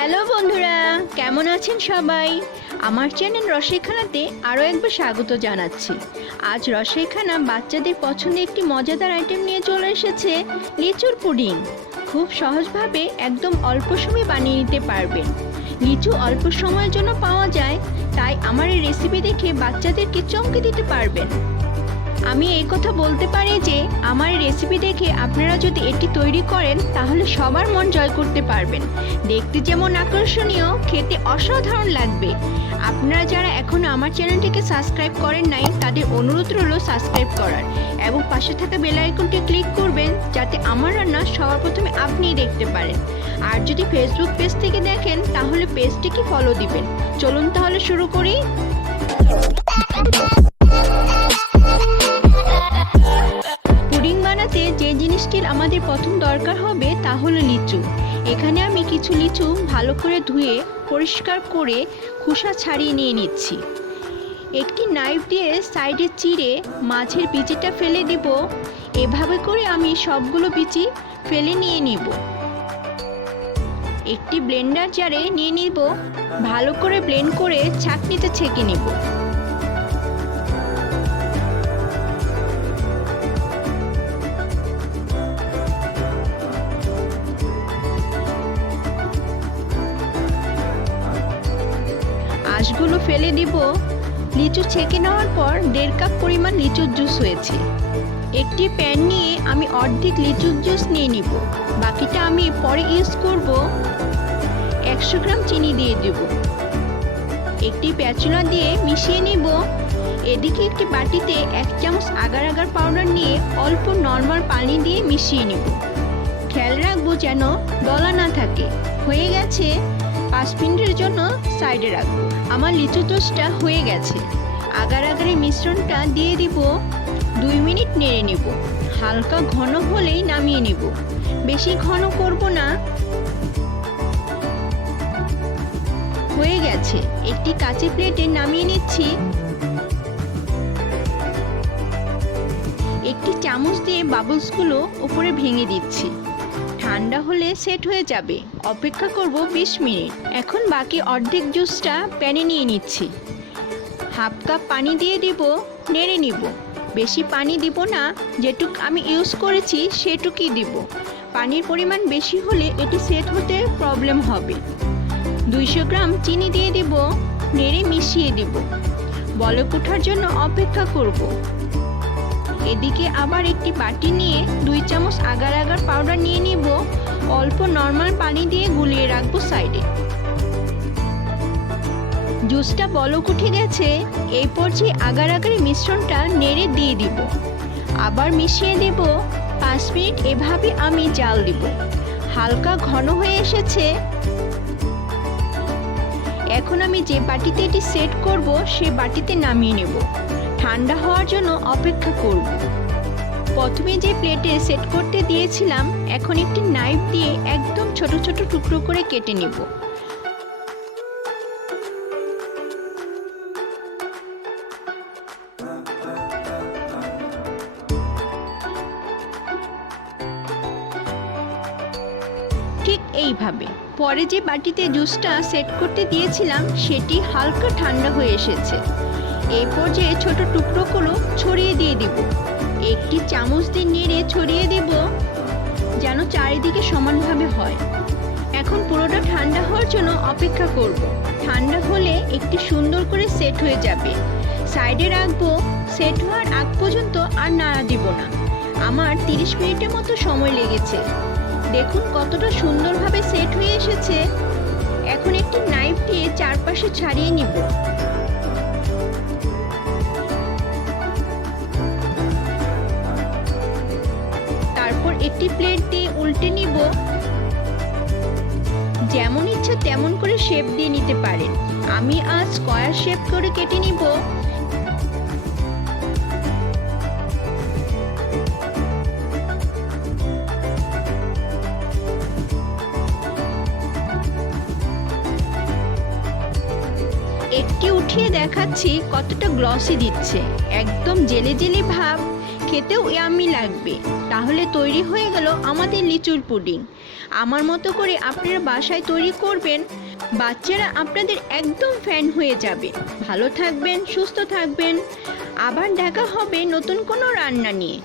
Hello বন্ধুরা, কেমন আছেন সবাই? আমার চ্যানেল রসইখানাতে আরও একবার স্বাগত জানাচ্ছি। আজ রসইখানা বাচ্চাদের পছন্দের একটি মজাদার আইটেম নিয়ে চলে এসেছে, লিচুর পুডিং। খুব সহজভাবে একদম অল্প সময়ে বানিয়ে নিতে পারবেন। লিচু অল্প সময়ের জন্য পাওয়া যায়, তাই আমার এই রেসিপি দেখে বাচ্চাদেরকে চমকে দিতে পারবেন। আমি এই কথা বলতে পারি যে আমার রেসিপি দেখে আপনারা যদি এটি তৈরি করেন তাহলে সবার মন জয় করতে পারবেন। দেখতে যেমন আকর্ষণীয়, খেতে অসাধারণ লাগবে। আপনারা যারা এখনও আমার চ্যানেলটিকে সাবস্ক্রাইব করেন নাই তাদের অনুরোধ রইল সাবস্ক্রাইব করার এবং পাশে থাকা বেল আইকনটি ক্লিক করবেন যাতে আমার রান্না সবার প্রথমে আপনিই দেখতে পারেন। আর যদি ফেসবুক পেজ থেকে দেখেন তাহলে পেজটিকে ফলো দিবেন। চলুন তাহলে শুরু করি। পুডিং বানাতে যে জিনিসটির আমাদের প্রথম দরকার হবে তা হলো লিচু। এখানে আমি কিছু লিচু ভালো করে ধুয়ে পরিষ্কার করে খোসা ছাড়িয়ে নিয়ে নিচ্ছি। একটি নাইফ দিয়ে সাইডে চিড়ে মাঝের বিচিটা ফেলে দেব। এভাবে করে আমি সবগুলো বিচি ফেলে নিয়ে নিব। একটি ব্লেন্ডার জারে নিয়ে নিব, ভালো করে ব্লেন্ড করে ছাঁকনিতে ছেঁকে নিব। আঁশগুলো ফেলে দিব। লিচু ছেঁকে নেওয়ার পর 1.5 কাপ পরিমাণ লিচুর জুস হয়েছে। একটি প্যান নিয়ে আমি অর্ধেক লিচুর জুস নিয়ে নিব, বাকিটা আমি পরে ইউজ করব। 100 গ্রাম চিনি দিয়ে দেব। একটি প্যাচুলা দিয়ে মিশিয়ে নিব। এদিকে একটি বাটিতে 1 চামচ আগার আগার পাউডার নিয়ে অল্প নর্মাল পানি দিয়ে মিশিয়ে নিব। খেয়াল রাখবো যেন দলা না থাকে। হয়ে গেছে, 5 মিনিটের জন্য সাইডে রাখবো। আমার লিচু জুসটা হয়ে গেছে। আগার আগারের মিশ্রণটা দিয়ে দিব। 2 মিনিট নেড়ে নিব। হালকা ঘন হলেই নামিয়ে নিব, বেশি ঘন করব না। হয়ে গেছে, একটি কাঁচের প্লেটে নামিয়ে নিচ্ছি। একটি চামচ দিয়ে বাবলসগুলো উপরে ভেঙে দিচ্ছি। ঠান্ডা হলে সেট হয়ে যাবে। অপেক্ষা করব 20 মিনিট। এখন বাকি অর্ধেক জুসটা প্যানে নিয়ে নিচ্ছি। 1/2 কাপ পানি দিয়ে দিব, নেড়ে নিব। বেশি পানি দিব না, যেটুক আমি ইউজ করেছি সেটুকুই দিব। পানির পরিমাণ বেশি হলে এটি সেট হতে প্রবলেম হবে। 200 গ্রাম চিনি দিয়ে দিব, নেড়ে মিশিয়ে দিব। বলক ওঠার জন্য অপেক্ষা করব। এদিকে আবার একটি বাটি নিয়ে 2 চামচ আগার আগার পাউডার নিয়ে নিব। অল্প নর্মাল পানি দিয়ে গুলিয়ে রাখবো সাইডে। জুসটা বলক উঠে গেছে। এই পর্যায়ে আগার আগারের মিশ্রণটা নেড়ে দিয়ে দিব। আবার মিশিয়ে দেব। 5 মিনিট এভাবে আমি জাল দিব। হালকা ঘন হয়ে এসেছে। এখন আমি যে বাটিতে এটি সেট করব সে বাটিতে নামিয়ে নেব। ঠান্ডা হওয়ার জন্য অপেক্ষা করব। প্রথমে যে প্লেটে সেট করতে দিয়েছিলাম, এখন একটি নাইফ দিয়ে একদম ছোট ছোট টুকরো করে কেটে নেব। ঠিক এইভাবে। পরে যে বাটিতে জুসটা সেট করতে দিয়েছিলাম সেটি হালকা ঠান্ডা হয়ে এসেছে। এই পর্যায়ে ছোট টুকরোগুলো ছড়িয়ে দিয়ে দিব। একটি চামচ দিয়ে নেড়ে ছড়িয়ে দেব যেন চারিদিকে সমানভাবে হয়। এখন পুরোটা ঠান্ডা হওয়ার জন্য অপেক্ষা করব। ঠান্ডা হলে একটি সুন্দর করে সেট হয়ে যাবে। সাইডে রাখবো। সেট হওয়ার আগ পর্যন্ত আর নাড়া দিব না। আমার 30 মিনিটের মতো সময় লেগেছে। দেখুন কতটা সুন্দরভাবে সেট হয়ে এসেছে। এখন একটি নাইফ দিয়ে চারপাশে ছাড়িয়ে নিব। তারপর একটি প্লেট দিয়ে উল্টে নিব। যেমন ইচ্ছা তেমন করে শেপ দিয়ে নিতে পারেন। আমি আজ স্কয়ার শেপ করে কেটে নিব। একটি উঠিয়ে দেখাচ্ছি কতটা গ্লসি দিচ্ছে। একদম জেলে জেলে ভাব। খেতেও ইয়াম্মি লাগবে। তাহলে তৈরি হয়ে গেল আমাদের লিচুর পুডিং। আমার মতো করে আপনারা বাসায় তৈরি করবেন, বাচ্চারা আপনাদের একদম ফ্যান হয়ে যাবে। ভালো থাকবেন, সুস্থ থাকবেন। আবার দেখা হবে নতুন কোনো রান্না নিয়ে।